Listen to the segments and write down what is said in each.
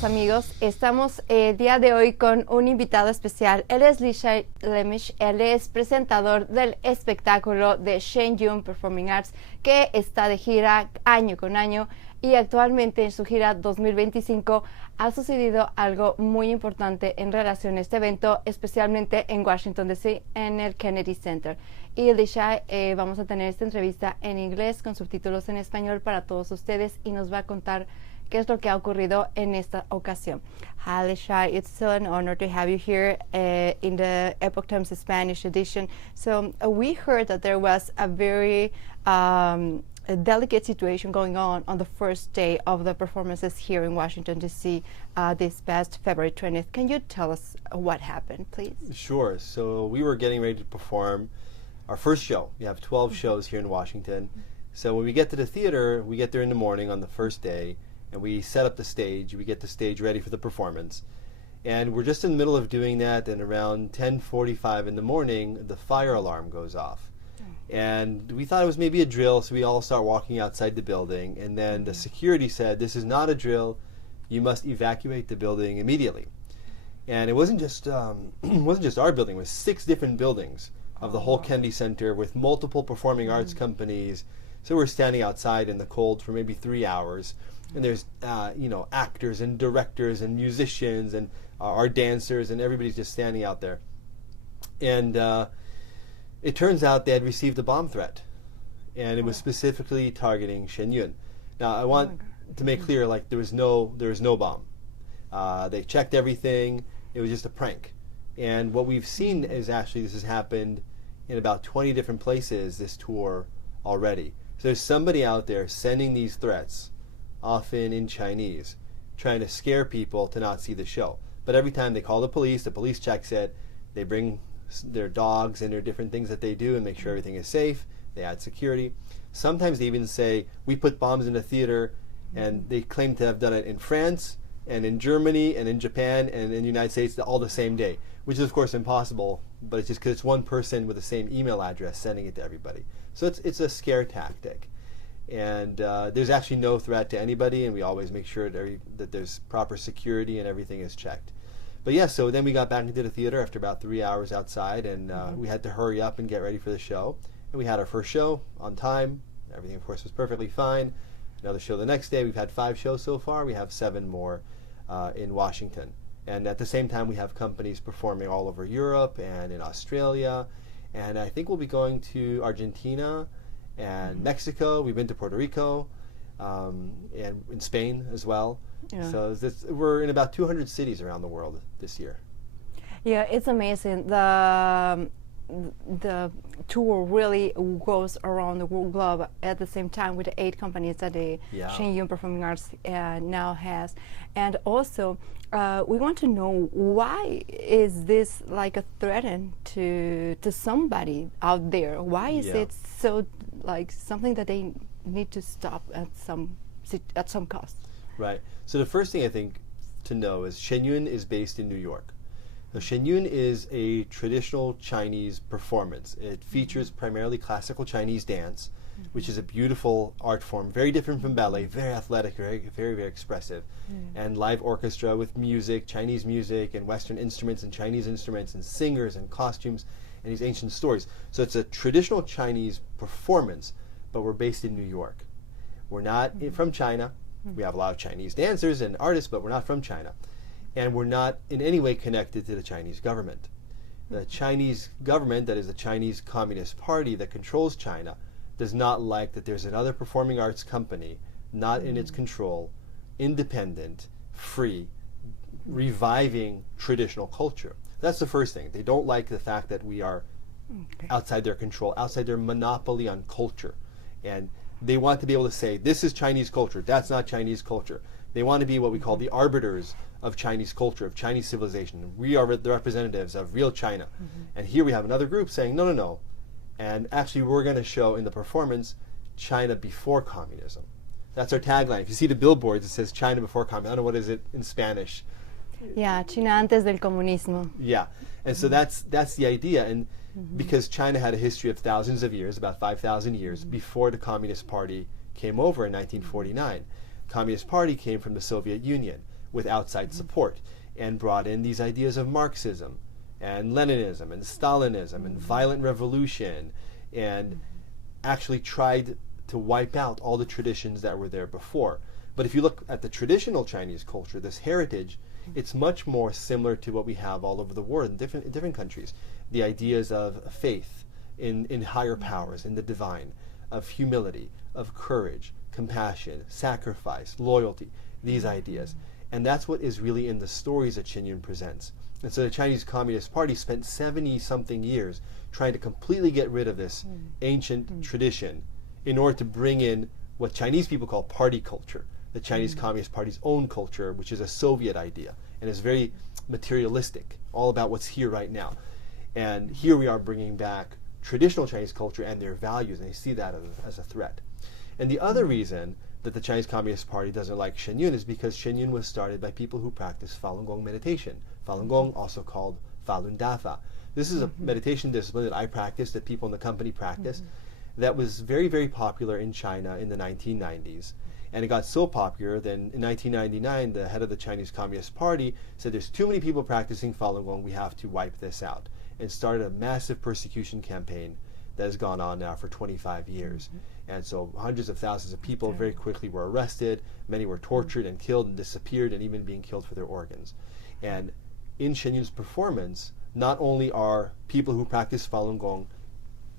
días, amigos. Estamos el día de hoy con un invitado especial. Él es Leeshai Lemish. Él es presentador del espectáculo de Shen Yun Performing Arts, que está de gira año con año. Y actualmente en su gira 2025 ha sucedido algo muy importante en relación a este evento, especialmente en Washington, D.C., en el Kennedy Center. Y Leeshai, vamos a tener esta entrevista en inglés con subtítulos en español para todos ustedes y nos va a contar qué es lo que ha ocurrido en esta ocasión. Hi, Leeshai. It's so an honor to have you here in the Epoch Times Spanish edition. So we heard that there was a very a delicate situation going on the first day of the performances here in Washington, D.C. This past February 20th. Can you tell us what happened, please? Sure. So we were getting ready to perform our first show. We have 12 shows here in Washington. So when we get to the theater, we get there in the morning on the first day, and we set up the stage. We get the stage ready for the performance. And we're just in the middle of doing that, and around 10:45 in the morning, the fire alarm goes off. And we thought it was maybe a drill, so we all start walking outside the building. And then the security said, "This is not a drill. You must evacuate the building immediately." And it wasn't just our building. It was 6 different buildings of the whole Kennedy Center with multiple performing arts companies. So we're standing outside in the cold for maybe 3 hours. And there's actors and directors and musicians and our dancers, and everybody's just standing out there. And it turns out they had received a bomb threat, and it was specifically targeting Shen Yun. Now, I want to make clear, like, there was no bomb. They checked everything. It was just a prank. And what we've seen is actually this has happened in about 20 different places this tour already. So there's somebody out there sending these threats, often in Chinese, trying to scare people to not see the show. But every time they call the police checks it, they bring their dogs and their different things that they do and make sure everything is safe. They add security. Sometimes they even say, "We put bombs in the theater," and they claim to have done it in France and in Germany and in Japan and in the United States all the same day, which is of course impossible, but it's just because it's one person with the same email address sending it to everybody. So it's a scare tactic. And there's actually no threat to anybody, and we always make sure that there's proper security and everything is checked. But yeah, so then we got back into the theater after about 3 hours outside, and we had to hurry up and get ready for the show. And we had our first show on time. Everything, of course, was perfectly fine. Another show the next day. We've had 5 shows so far. We have 7 more in Washington. And at the same time, we have companies performing all over Europe and in Australia. And I think we'll be going to Argentina and Mexico. We've been to Puerto Rico and in Spain as well. Yeah. So we're in about 200 cities around the world this year. Yeah, it's amazing. The tour really goes around the world globe at the same time with the 8 companies that the Shen Yun Performing Arts now has. And also, we want to know, why is this like a threat to somebody out there? Why is it so like something that they need to stop at some cost? Right. So the first thing I think to know is Shen Yun is based in New York. So Shen Yun is a traditional Chinese performance. It features primarily classical Chinese dance, which is a beautiful art form, very different from ballet, very athletic, very, very expressive, and live orchestra with music, Chinese music, and Western instruments and Chinese instruments and singers and costumes and these ancient stories. So it's a traditional Chinese performance, but we're based in New York. We're not from China. We have a lot of Chinese dancers and artists, but we're not from China. And we're not in any way connected to the Chinese government. The Chinese government, that is the Chinese Communist Party that controls China, does not like that there's another performing arts company, not in its control, independent, free, reviving traditional culture. That's the first thing. They don't like the fact that we are outside their control, outside their monopoly on culture. And they want to be able to say, this is Chinese culture, that's not Chinese culture. They want to be what we call the arbiters of Chinese culture, of Chinese civilization. We are the representatives of real China. And here we have another group saying, no, no, no. And actually we're going to show in the performance China before communism. That's our tagline. If you see the billboards, it says China before communism. I don't know, what is it in Spanish? Yeah, China antes del comunismo. Yeah, and so that's the idea. And because China had a history of thousands of years, about 5,000 years, before the Communist Party came over in 1949. Communist Party came from the Soviet Union, with outside support, and brought in these ideas of Marxism and Leninism and Stalinism and violent revolution, and actually tried to wipe out all the traditions that were there before. But if you look at the traditional Chinese culture, this heritage, it's much more similar to what we have all over the world in different countries. The ideas of faith in higher powers, in the divine, of humility, of courage, compassion, sacrifice, loyalty, these ideas. And that's what is really in the stories that Shen Yun presents. And so the Chinese Communist Party spent 70-something years trying to completely get rid of this ancient tradition in order to bring in what Chinese people call party culture, the Chinese Communist Party's own culture, which is a Soviet idea, and is very materialistic, all about what's here right now. And here we are bringing back traditional Chinese culture and their values, and they see that as a threat. And the other reason that the Chinese Communist Party doesn't like Shen Yun is because Shen Yun was started by people who practice Falun Gong meditation. Falun Gong, also called Falun Dafa. This is a meditation discipline that I practice, that people in the company practice, that was very, very popular in China in the 1990s. And it got so popular that in 1999, the head of the Chinese Communist Party said, there's too many people practicing Falun Gong, we have to wipe this out, and started a massive persecution campaign that has gone on now for 25 years. And so hundreds of thousands of people very quickly were arrested, many were tortured and killed and disappeared, and even being killed for their organs. And in Shen Yun's performance, not only are people who practice Falun Gong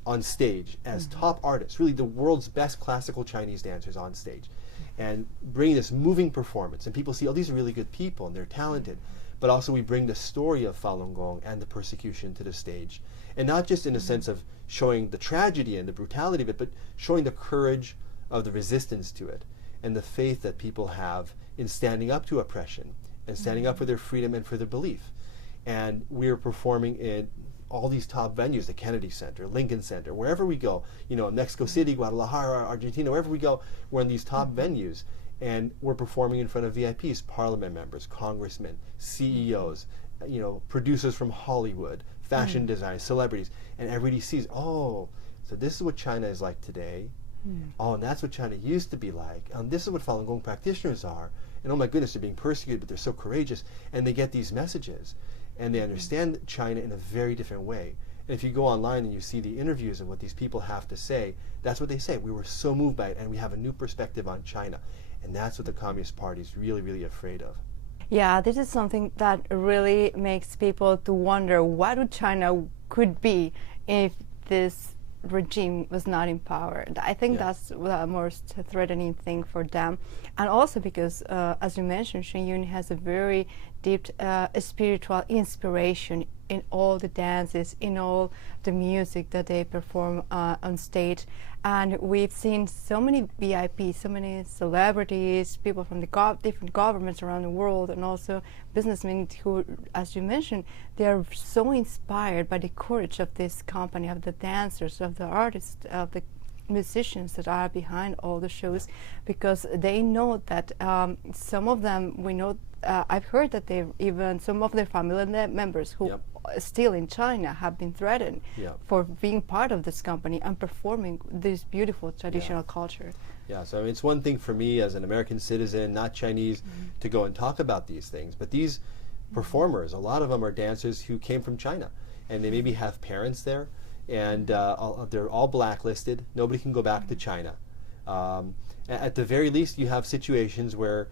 on stage as top artists, really the world's best classical Chinese dancers on stage, and bring this moving performance, and people see, oh, these are really good people and they're talented, but also we bring the story of Falun Gong and the persecution to the stage. And not just in a sense of showing the tragedy and the brutality of it, but showing the courage of the resistance to it, and the faith that people have in standing up to oppression, and standing up for their freedom and for their belief. And we're performing in all these top venues, the Kennedy Center, Lincoln Center, wherever we go, you know, Mexico City, Guadalajara, Argentina, wherever we go, we're in these top venues, and we're performing in front of VIPs, parliament members, congressmen, CEOs, you know, producers from Hollywood, fashion designers, celebrities, and everybody sees, oh, so this is what China is like today. Oh, and that's what China used to be like. This is what Falun Gong practitioners are. And oh my goodness, they're being persecuted, but they're so courageous. And they get these messages, and they understand China in a very different way. And if you go online and you see the interviews and what these people have to say, that's what they say. We were so moved by it, and we have a new perspective on China. And that's what the Communist Party is really, really afraid of. Yeah, this is something that really makes people to wonder what China could be if this regime was not in power. I think that's the most threatening thing for them. And also because, as you mentioned, Shen Yun has a very deep spiritual inspiration in all the dances, in all the music that they perform on stage. And we've seen so many VIPs, so many celebrities, people from the different governments around the world, and also businessmen who, as you mentioned, they are so inspired by the courage of this company, of the dancers, of the artists, of the musicians that are behind all the shows, because they know that some of them, we know, I've heard that they've even, some of their family members who still in China have been threatened for being part of this company and performing this beautiful traditional culture. Yeah, so I mean, it's one thing for me as an American citizen, not Chinese, to go and talk about these things, but these performers, a lot of them are dancers who came from China, and they maybe have parents there, and they're all blacklisted. Nobody can go back to China. At the very least, you have situations where,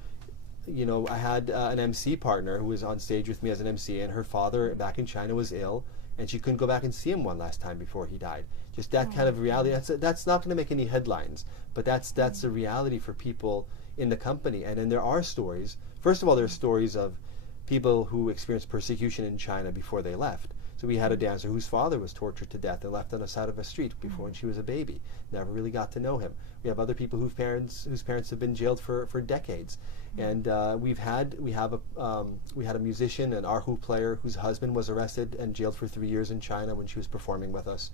you know, I had an MC partner who was on stage with me as an MC, and her father back in China was ill, and she couldn't go back and see him one last time before he died. Just that kind of reality. That's not going to make any headlines, but that's a reality for people in the company. And then there are stories. First of all, there are stories of people who experienced persecution in China before they left. So we had a dancer whose father was tortured to death and left on the side of a street before when she was a baby. Never really got to know him. We have other people whose parents have been jailed for decades. And we had a musician, an erhu player, whose husband was arrested and jailed for 3 years in China when she was performing with us.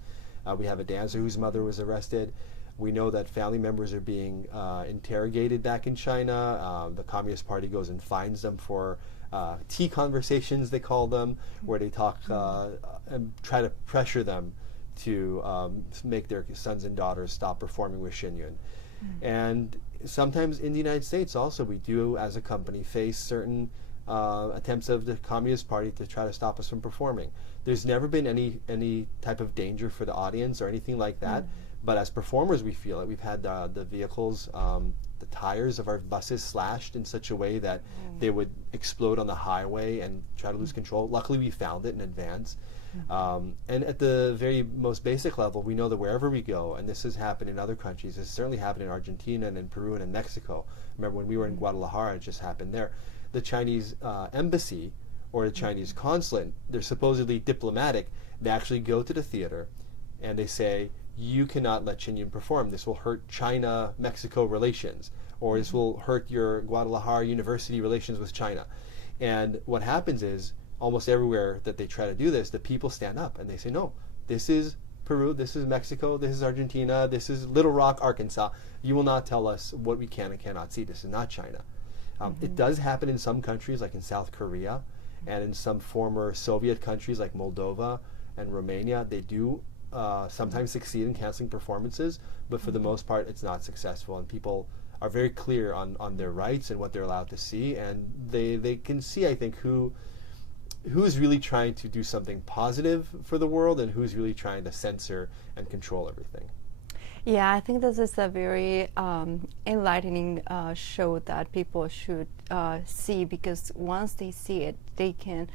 We have a dancer whose mother was arrested. We know that family members are being interrogated back in China. The Communist Party goes and finds them for tea conversations, they call them, where they talk and try to pressure them to make their sons and daughters stop performing with Shen Yun. And sometimes in the United States also, we do, as a company, face certain attempts of the Communist Party to try to stop us from performing. There's never been any type of danger for the audience or anything like that. But as performers, we feel it. We've had the vehicles, the tires of our buses slashed in such a way that they would explode on the highway and try to lose control. Luckily, we found it in advance. And at the very most basic level, we know that wherever we go, and this has happened in other countries, this certainly happened in Argentina and in Peru and in Mexico. Remember when we were in Guadalajara, it just happened there. The Chinese embassy or the Chinese consulate, they're supposedly diplomatic, they actually go to the theater and they say, you cannot let Shen Yun perform. This will hurt China-Mexico relations, or this will hurt your Guadalajara University relations with China. And what happens is, almost everywhere that they try to do this, the people stand up and they say, no, this is Peru, this is Mexico, this is Argentina, this is Little Rock, Arkansas. You will not tell us what we can and cannot see. This is not China. It does happen in some countries, like in South Korea, and in some former Soviet countries like Moldova and Romania. They do sometimes succeed in canceling performances, but for the most part, it's not successful. And people are very clear on their rights and what they're allowed to see, and they can see, I think, who's really trying to do something positive for the world and who's really trying to censor and control everything. Yeah, I think this is a very enlightening show that people should see, because once they see it, they can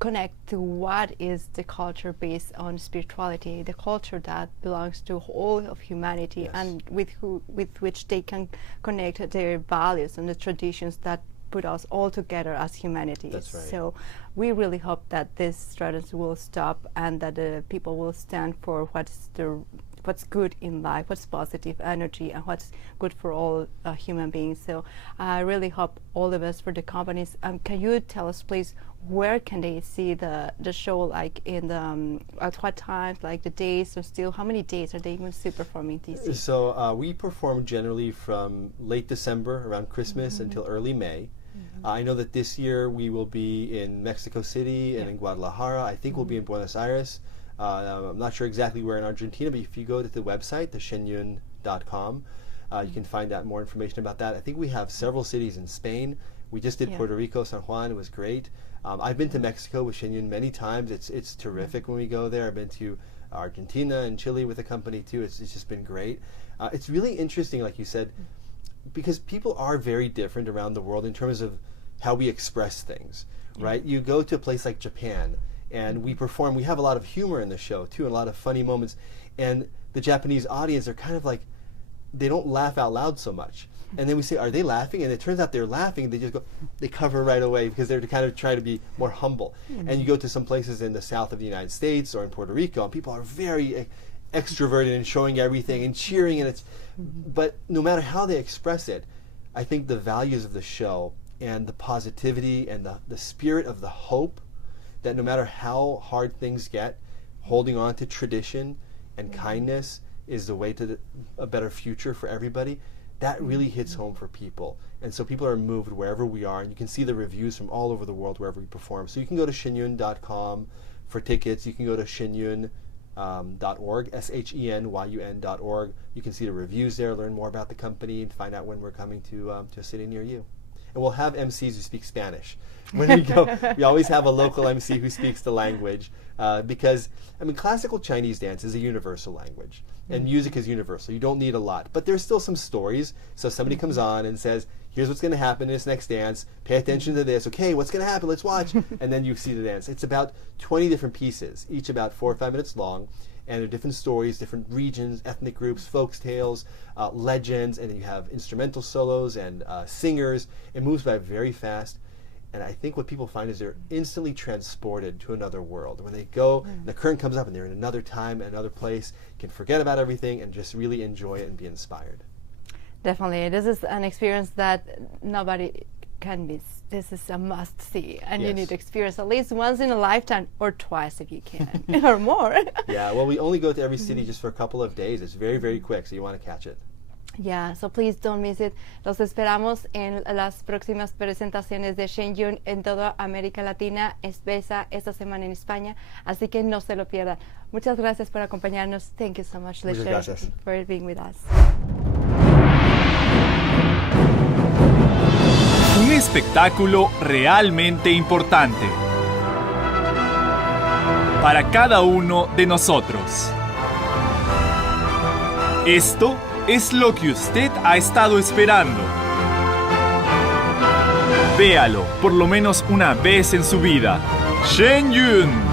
connect to what is the culture based on spirituality, the culture that belongs to all of humanity, Yes. and with which they can connect their values and the traditions that put us all together as humanity. That's right. So we really hope that this strategy will stop and that the people will stand for what's good in life, what's positive energy, and what's good for all human beings. So I really hope all of us, for the companies, can you tell us, please, where can they see the show, like in the, at what times, like the days, or still, how many days are they going to still performing DC? So we perform generally from late December, around Christmas, until early May. I know that this year we will be in Mexico City and in Guadalajara. I think we'll be in Buenos Aires. I'm not sure exactly where in Argentina, but if you go to the website, the shenyun.com, you can find out more information about that. I think we have several cities in Spain. We just did Puerto Rico, San Juan. It was great. I've been to Mexico with Shen Yun many times. It's terrific when we go there. I've been to Argentina and Chile with the company too. It's just been great. It's really interesting, like you said, because people are very different around the world in terms of how we express things, right? You go to a place like Japan, and we perform. We have a lot of humor in the show too, and a lot of funny moments. And the Japanese audience are kind of like, they don't laugh out loud so much. And then we say, are they laughing? And it turns out they're laughing. They just go, they cover right away because they're kind of trying to be more humble. And you go to some places in the south of the United States or in Puerto Rico, and people are very extroverted and showing everything and cheering. And it's, but no matter how they express it, I think the values of the show and the positivity and the spirit of the hope that no matter how hard things get, holding on to tradition and kindness is the way to a better future for everybody. That really hits home for people. And so people are moved wherever we are, and you can see the reviews from all over the world wherever we perform. So you can go to shenyun.com for tickets. You can go to shenyun.org, SHENYUN.org. You can see the reviews there, learn more about the company, and find out when we're coming to a city near you. And we'll have MCs who speak Spanish. When we go, we always have a local MC who speaks the language, because, I mean, classical Chinese dance is a universal language, and music is universal. You don't need a lot. But there's still some stories. So somebody comes on and says, here's what's going to happen in this next dance. Pay attention to this. Okay, what's going to happen? Let's watch. And then you see the dance. It's about 20 different pieces, each about 4 or 5 minutes long. And there are different stories, different regions, ethnic groups, folk tales, legends, and then you have instrumental solos and singers. It moves by very fast. And I think what people find is they're instantly transported to another world. When they go, the curtain comes up and they're in another time, another place, can forget about everything and just really enjoy it and be inspired. Definitely. This is an experience that nobody can miss. This is a must see, and you need to experience at least once in a lifetime, or twice if you can, or more. Yeah, well, we only go to every city just for a couple of days. It's very, very quick, so you want to catch it. Yeah, so please don't miss it. Los esperamos en las próximas presentaciones de Shen Yun en toda América Latina, esta semana en España, así que no se lo pierdan. Muchas gracias por acompañarnos. Thank you so much, Leeshai, for being with us. Un espectáculo realmente importante para cada uno de nosotros. Esto es lo que usted ha estado esperando. Véalo por lo menos una vez en su vida. Shen Yun.